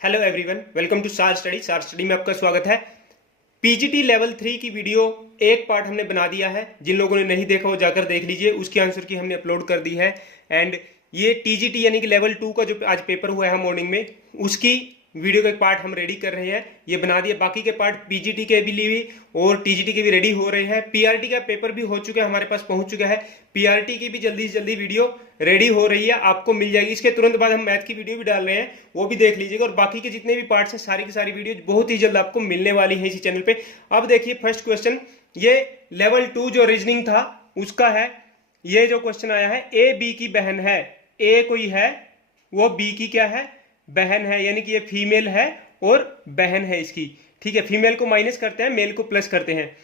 Hello everyone, welcome to सार study. सार study में आपका स्वागत है। पीजीटी लेवल 3 की वीडियो एक पार्ट हमने बना दिया है। जिन लोगों ने नहीं देखा वो जाकर देख लीजिए। उसकी आंसर की हमने अपलोड कर दी है। एंड ये टीजीटी यानी कि लेवल 2 का जो आज पेपर हुआ है मॉर्निंग में, उसकी वीडियो का एक पार्ट हम रेडी कर रहे हैं। ये बना दिया। बाकी के पार्ट पीजीटी के भी लिए और टीजीटी के भी रेडी हो रहे हैं। पीआरटी का पेपर भी हो चुका है, हमारे पास पहुंच चुका है। पीआरटी की भी जल्दी से जल्दी वीडियो रेडी हो रही है, आपको मिल जाएगी। इसके तुरंत बाद हम मैथ की वीडियो भी डाल रहे हैं, वो भी देख लीजिएगा। और बाकी के जितने भी पार्ट्स हैं सारी की सारी वीडियो बहुत ही जल्द आपको मिलने वाली है इसी चैनल पे। अब देखिए फर्स्ट क्वेश्चन, ये लेवल 2 जो रीजनिंग था उसका है। ये जो क्वेश्चन आया है, ए बी की बहन है। ए कोई है, वो बी की क्या है, बहन है। यानी कि ये फीमेल है और बहन है इसकी। ठीक है, फीमेल को माइनस करते हैं, मेल को प्लस करते हैं।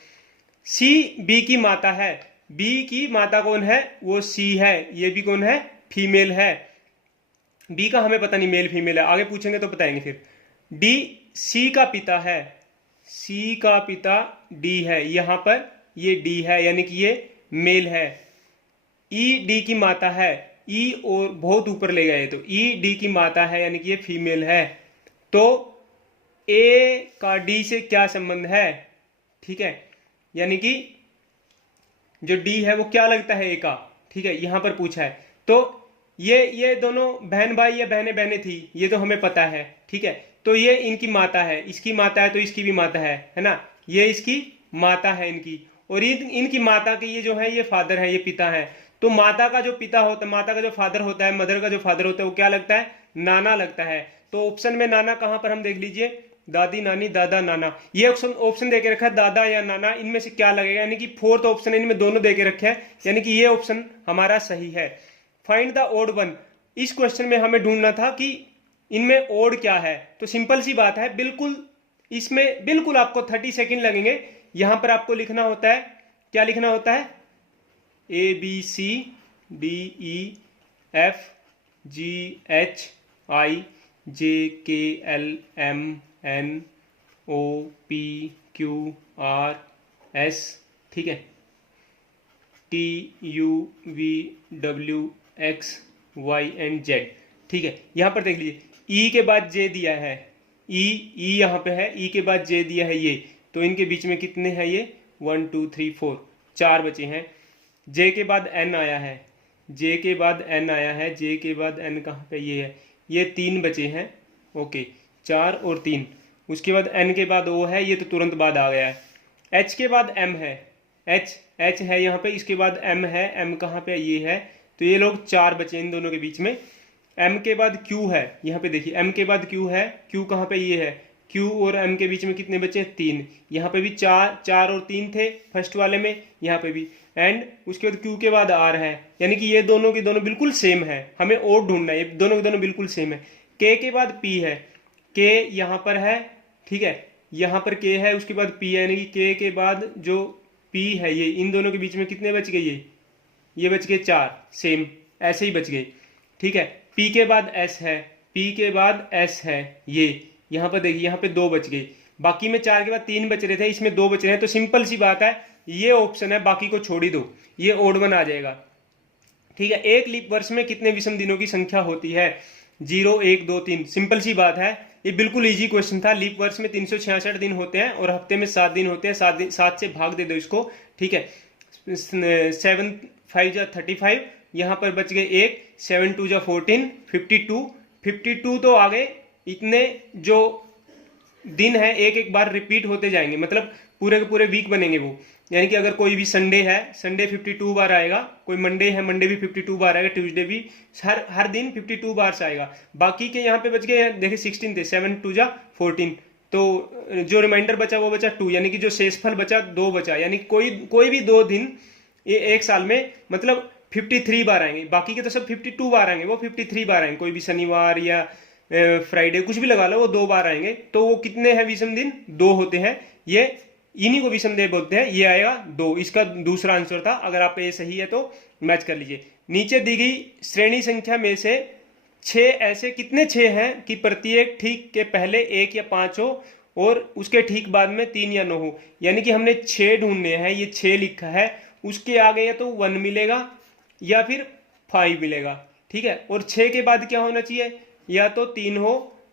सी बी की माता है। बी की माता कौन है, वो सी है। ये भी कौन है, फीमेल है। बी का हमें पता नहीं मेल फीमेल है, आगे पूछेंगे तो बताएंगे फिर। डी सी का पिता है। सी का पिता डी है। यहां पर ये डी है यानी कि ये मेल है। ई डी की माता है। ई और बहुत ऊपर ले गए तो ई डी की माता है यानी कि ये फीमेल है। तो ए का डी से क्या संबंध है, ठीक है, यानी कि जो डी है वो क्या लगता है ए का। ठीक है, यहां पर पूछा है। तो ये दोनों बहन भाई या बहने बहने थी, ये तो हमें पता है। ठीक है, तो ये इनकी माता है, इसकी माता है तो इसकी भी माता है ना। ये इसकी माता है इनकी, और इनकी माता के ये जो है ये फादर है, ये पिता है। तो माता का जो पिता होता है, माता का जो फादर होता है, मदर का जो फादर होता है, वो क्या लगता है, नाना लगता है। तो ऑप्शन में नाना कहां पर हम देख लीजिए, दादी नानी दादा नाना। ये ऑप्शन दे के रखा है दादा या नाना, इनमें से क्या लगेगा, यानी कि फोर्थ ऑप्शन है, इनमें दोनों दे के रखे हैं, यानी कि ये ऑप्शन हमारा सही है। Find the odd one. इस क्वेश्चन में हमें ढूंढना था कि इनमें ओड क्या है। तो सिंपल सी बात है, बिल्कुल इसमें बिल्कुल आपको 30 सेकेंड लगेंगे। यहां पर आपको लिखना होता है, क्या लिखना होता है, A B C D E F G H I J K L M N O P Q R S, ठीक है, T U V W X Y and Z. ठीक है, यहां पर देख लीजिए, ई के बाद जे दिया है, ई यहां पे है, ई के बाद जे दिया है ये, तो इनके बीच में कितने हैं, ये 1 2 3 4 4 बचे हैं। जे के बाद एन आया है, जे के बाद एन आया है, जे के बाद एन कहाँ पे, ये है, ये 3 बचे हैं। ओके, 4 और 3। उसके बाद एन के बाद ओ है, ये तो तुरंत बाद आ गया है। एच के बाद एम है, एच है यहाँ पे, इसके बाद एम है, एम कहाँ पे, ये है। तो ये लोग 4 बचे इन दोनों के बीच में। एम के बाद क्यू है, यहाँ पे देखिए, एम के बाद क्यू है, क्यू कहाँ पे, ये है। क्यू और एम के बीच में कितने बचे, 3। यहाँ पे भी 4 और 3 थे फर्स्ट वाले में, यहाँ पे भी। एंड उसके बाद क्यू के बाद आर है, यानी कि ये दोनों के दोनों बिल्कुल सेम है, हमें और ढूंढना है, ये दोनों के दोनों बिल्कुल सेम है। के के बाद पी है, के यहाँ पर है, ठीक है, यहाँ पर के है, उसके बाद पी है, यानी कि के के बाद जो पी है, ये इन दोनों के बीच में कितने बच गए, ये बच गए 4, सेम ऐसे ही बच गए। ठीक है, पी के बाद एस है, पी के बाद एस है, ये यहाँ पर देखिए, यहाँ पे 2 बच गए। बाकी में 4 के बाद 3 बच रहे थे, इसमें 2 बच रहे हैं। तो सिंपल सी बात है, ये ऑप्शन है, बाकी को छोड़ ही दो, ये ओड वन आ जाएगा। ठीक है, एक लीप वर्ष में कितने विषम दिनों की संख्या होती है, 0 1 2 3। सिंपल सी बात है, ये बिल्कुल इजी क्वेश्चन था। लीप वर्ष में 366 दिन होते हैं और हफ्ते में 7 दिन होते हैं। 7 से भाग दे दो इसको, ठीक है। 7 5 जा 35, यहाँ पर बच गए 1, 7 2 जा 14, 52 तो आ गए। इतने जो दिन है एक एक बार रिपीट होते जाएंगे, मतलब पूरे के पूरे वीक बनेंगे वो। यानी कि अगर कोई भी संडे है, संडे 52 बार आएगा, कोई मंडे है, मंडे भी 52 बार आएगा, ट्यूसडे भी, हर दिन 52 बार से आएगा। बाकी के यहाँ पे बच गए, देखिए 16 थे, 7 2 जा 14, तो जो रिमाइंडर बचा वो बचा 2, यानी कि जो शेषफल बचा 2 बचा, यानी कोई भी 2 दिन ये एक साल में मतलब 53 बार आएंगे। बाकी के तो सब 52 बार आएंगे, वो 53 बार आएंगे। कोई भी शनिवार या फ्राइडे कुछ भी लगा लो, वो 2 बार आएंगे। तो वो कितने हैं विषम दिन, 2 होते हैं। ये इन्हीं को विषम दिन बोलते हैं। ये आएगा 2, इसका दूसरा आंसर था। अगर आप ये सही है तो मैच कर लीजिए। नीचे दी गई श्रेणी संख्या में से 6 ऐसे कितने 6 हैं कि प्रत्येक ठीक के पहले 1 या 5 हो और उसके ठीक बाद में 3 या 9 हो। यानी कि हमने 6 ढूंढने हैं, ये 6 लिखा है, उसके आगे या तो 1 मिलेगा या फिर 5 मिलेगा। ठीक है, और 6 के बाद क्या होना चाहिए, या तो 3 हो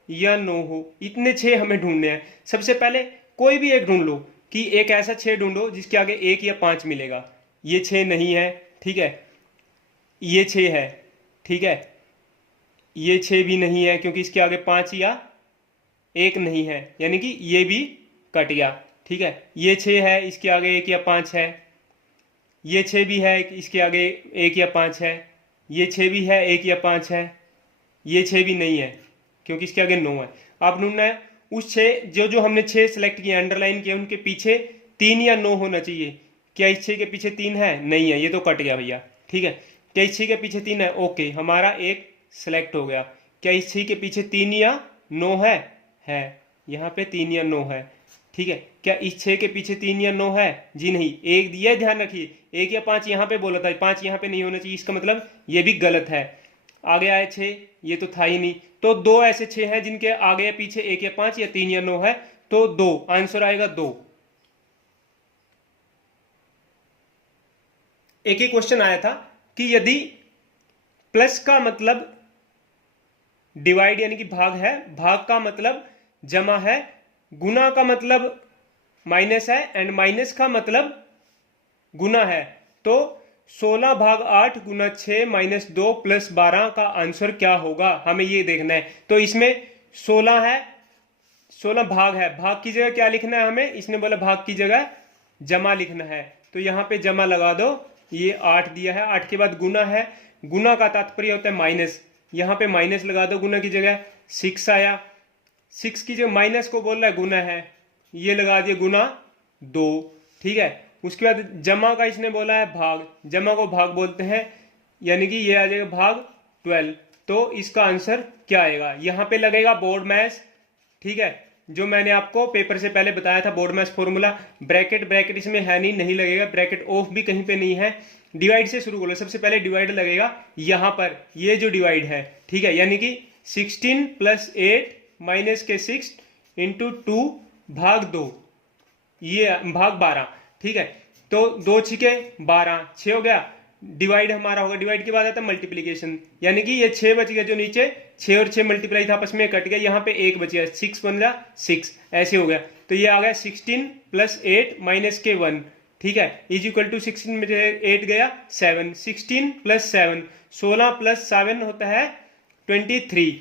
या 9 हो, इतने 6 हमें ढूंढने हैं। सबसे पहले कोई भी एक ढूंढ लो, कि एक ऐसा 6 ढूंढो जिसके आगे 1 या 5 मिलेगा। ये 6 नहीं है, ठीक है, ये 6 है, ठीक है, ये 6 भी नहीं है क्योंकि इसके आगे 5 या 1 नहीं है, यानी कि ये भी कट गया, ठीक है। ये 6 है, इसके आगे 1 या 5 है। ये 6 भी है, इसके आगे 1 या 5 है। ये 6 भी है, 1 या 5 है। ये 6 भी नहीं है क्योंकि इसके आगे 9 है। आप ढूंढना है उस 6 जो जो हमने 6 सेलेक्ट किए, अंडरलाइन किए, उनके पीछे 3 या 9 होना चाहिए। क्या इस 6 के पीछे 3 है? नहीं है, ये तो कट गया भैया, ठीक है। क्या इस 6 के पीछे 3 है? ओके, हमारा एक सेलेक्ट हो गया। क्या इस 6 के पीछे 3 या 9 है? यहाँ पे 3 या 9 है, ठीक है। क्या इस 6 के पीछे 3 या 9 है? जी नहीं, एक दिया, ध्यान रखिए, 1 या 5 यहाँ पे बोला था, 5 यहाँ पे नहीं होना चाहिए, इसका मतलब ये भी गलत है। आगे आए 6, ये तो था ही नहीं। तो 2 ऐसे 6 हैं जिनके आगे या पीछे 1 या 5 या 3 या 9 है, तो 2 आंसर आएगा 2। एक ही क्वेश्चन आया था कि यदि प्लस का मतलब डिवाइड यानी कि भाग है, भाग का मतलब जमा है, गुना का मतलब माइनस है, एंड माइनस का मतलब गुना है, तो 16 भाग 8 गुना 6 माइनस 2 प्लस 12 का आंसर क्या होगा, हमें ये देखना है। तो इसमें 16 है, 16 भाग है, भाग की जगह क्या लिखना है हमें? इसने बोला भाग की जगह जमा लिखना है, तो यहां पे जमा लगा दो। ये 8 दिया है, 8 के बाद गुना है, गुना का तात्पर्य होता है माइनस, यहां पे माइनस लगा दो, गुना की जगह 6 आया, 6 की जगह माइनस को बोल रहा है गुना है, ये लगा दिया गुना 2, ठीक है। उसके बाद जमा का इसने बोला है भाग, जमा को भाग बोलते हैं, यानी कि ये आ जाएगा भाग 12। तो इसका आंसर क्या आएगा? यहां पे लगेगा बोर्ड मैथ, ठीक है, जो मैंने आपको पेपर से पहले बताया था, board math formula. Bracket bracket इसमें है नहीं लगेगा, ब्रैकेट ऑफ भी कहीं पे नहीं है। डिवाइड से शुरू करो, सबसे पहले डिवाइड लगेगा यहां पर, ये जो डिवाइड है, ठीक है, यानी कि 16 प्लस 8 माइनस के 6 इंटू 2 भाग 2, ये भाग 12, ठीक है। तो 2 छिके 12, 6 हो गया। डिवाइड हमारा होगा, डिवाइड के बाद आता है मल्टीप्लीकेशन, यानी कि ये 6 बच गया, जो नीचे 6 और 6 मल्टीप्लाई था आपस में कट गया, यहाँ पे 1 बच गया, 6 बन गया 6, ऐसे हो गया। तो ये आ गया 16 प्लस 8 माइनस के 1, ठीक है, इज इक्वल टू 16 में 8 गया 7, 16 प्लस 7, 16 प्लस 7 होता है 23।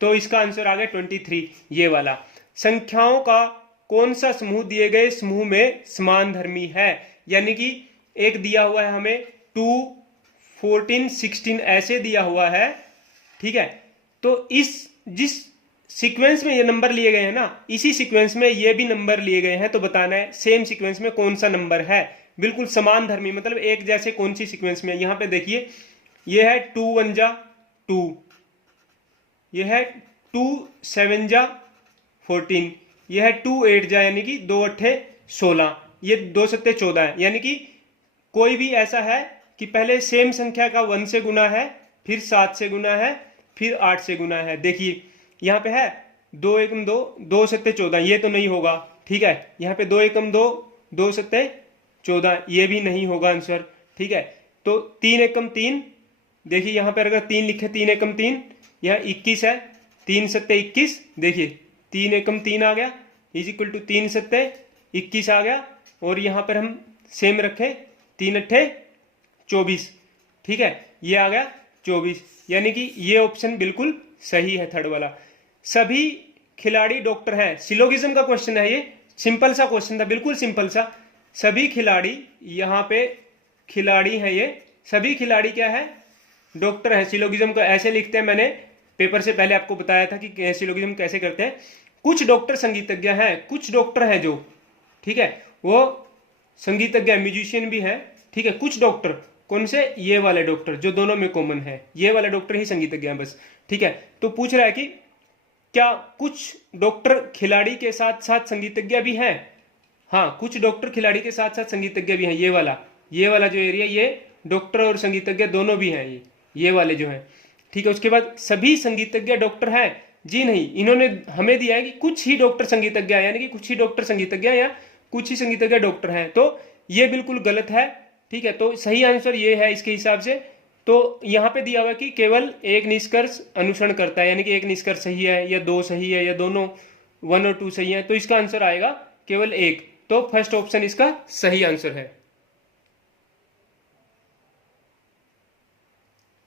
तो इसका आंसर आ गया 23, ये वाला। संख्याओं का कौन सा समूह दिए गए समूह में समान धर्मी है? यानी कि एक दिया हुआ है हमें 2, 14, 16 ऐसे दिया हुआ है, ठीक है। तो इस जिस सीक्वेंस में ये नंबर लिए गए हैं ना, इसी सीक्वेंस में ये भी नंबर लिए गए हैं, तो बताना है सेम सीक्वेंस में कौन सा नंबर है। बिल्कुल समान धर्मी मतलब एक जैसे कौन सी सीक्वेंस में। यहां पे देखिए, ये है 2 1 जा 2, ये है 2 7 जा 14, यह है 2 8 जा यानी कि 2 8 16, ये 2 7 14 है। यानी कि कोई भी ऐसा है कि पहले सेम संख्या का 1 से गुना है, फिर 7 से गुना है, फिर 8 से गुना है। देखिए यहाँ पे है 2 एकम 2, 2 7 14, ये तो नहीं होगा, ठीक है। यहाँ पे 2 एकम 2, 2 7 14, ये भी नहीं होगा आंसर, ठीक है। तो 3 एकम 3, देखिए यहाँ पे अगर 3 लिखे, 3 एकम 3, यह 21 है, 3 7 21, देखिए 3 एकम 3 आ गया, इज इक्वल टू 3 7 21 आ गया, और यहाँ पर हम सेम रखें 3 8 24, ठीक है, ये आ गया 24, यानी कि ये ऑप्शन बिल्कुल सही है, थर्ड वाला। सभी खिलाड़ी डॉक्टर हैं, सिलोगिज्म का क्वेश्चन है ये, सिंपल सा क्वेश्चन था, बिल्कुल सिंपल सा। सभी खिलाड़ी, यहाँ पे खिलाड़ी है, ये सभी खिलाड़ी क्या है? डॉक्टर है। सिलोगिज्म को ऐसे लिखते हैं, मैंने पेपर से पहले आपको बताया था कि सिलोगिज्म कैसे करते हैं। कुछ डॉक्टर संगीतज्ञ हैं, कुछ डॉक्टर है जो, ठीक है, वो संगीतज्ञ म्यूजिशियन भी है, ठीक है। कुछ डॉक्टर कौन से? ये वाले डॉक्टर जो दोनों में कॉमन है, ये वाले डॉक्टर ही संगीतज्ञ हैं बस, ठीक है। तो पूछ रहा है कि क्या कुछ डॉक्टर खिलाड़ी के साथ साथ संगीतज्ञ भी हैं? हाँ, कुछ डॉक्टर खिलाड़ी के साथ साथ संगीतज्ञ भी हैं। ये वाला जो एरिया, ये डॉक्टर और संगीतज्ञ दोनों भी हैं, ये वाले जो हैं, ठीक है। उसके बाद सभी संगीतज्ञ डॉक्टर हैं? जी नहीं, इन्होंने हमें दिया है कि कुछ ही डॉक्टर संगीतज्ञ हैं, यानी कि कुछ ही डॉक्टर संगीतज्ञ या कुछ ही संगीतज्ञ डॉक्टर हैं, तो ये बिल्कुल गलत है, ठीक है। तो सही आंसर ये है इसके हिसाब से तो यहाँ पे दिया हुआ है कि केवल एक निष्कर्ष अनुसरण करता है, यानी कि एक निष्कर्ष सही है या दो सही है या दोनों 1 और 2 सही है, तो इसका आंसर आएगा केवल एक। तो फर्स्ट ऑप्शन इसका सही आंसर है।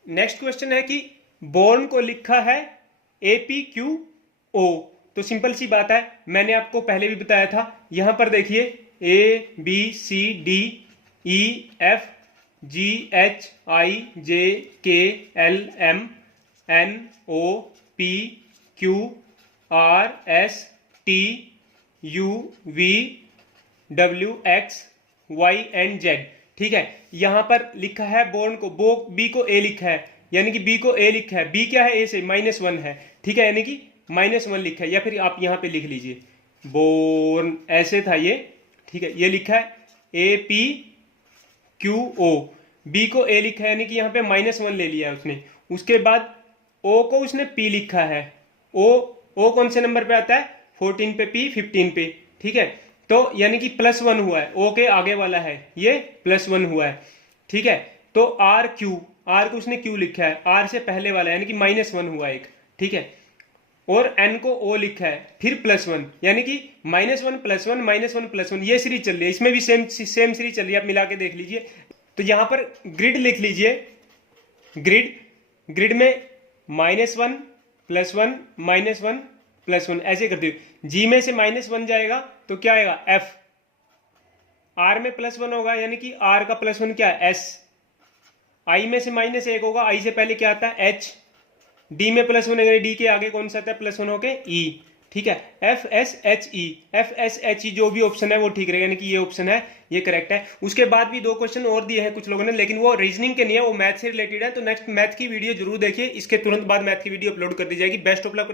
नेक्स्ट क्वेश्चन है कि बोर्न को लिखा है APQO। तो सिंपल सी बात है, मैंने आपको पहले भी बताया था। यहां पर देखिए ABCDEFGHIJKLMNOPQRSTUVWXY एंड Z। ठीक है, यहां पर लिखा है बोर्न को, बी को ए लिखा है, यानी कि बी को ए लिखा है। बी क्या है, ए से -1 है। ठीक है, यानी कि -1 लिखा है, या फिर आप यहां पे लिख लीजिए बोर्न, ऐसे था ये। ठीक है, ये लिखा है APQO, बी को ए लिखा है, यानी कि यहाँ पे -1 ले लिया है उसने। उसके बाद ओ को उसने P लिखा है। ओ कौन से नंबर पे आता है, 14 पे, P 15 पे। ठीक है, तो यानी कि +1 हुआ है, ओ के आगे वाला है, ये +1 हुआ है। ठीक है, तो आर को उसने Q लिखा है, आर से पहले वाला है, यानी कि -1 हुआ एक। ठीक है, और n को O लिखा है, फिर +1, यानी कि -1 +1 -1 +1, ये सीरीज चल रही है। इसमें भी सेम सीरीज चल रही है, आप मिला के देख लीजिए। तो यहां पर ग्रिड लिख लीजिए, ग्रिड में -1 +1 -1 +1 ऐसे कर दो। जी में से -1 जाएगा तो क्या आएगा, F। R में +1 होगा, यानी कि R का +1 क्या है, S। I में से -1 होगा, I से पहले क्या आता है, H। डी में +1 है, डी के आगे कौन सा आता है, +1 होके ई। ठीक है, FSHE जो भी ऑप्शन है वो ठीक रहेगा, यानी कि ये ऑप्शन है, ये करेक्ट है। उसके बाद भी 2 क्वेश्चन और दिए हैं कुछ लोगों ने, लेकिन वो रीजनिंग के नहीं है, वो मैथ से रिलेटेड है। तो नेक्स्ट मैथ की वीडियो जरूर देखिए, इसके तुरंत बाद मैथ की वीडियो अपलोड कर दी जाएगी। Best of luck.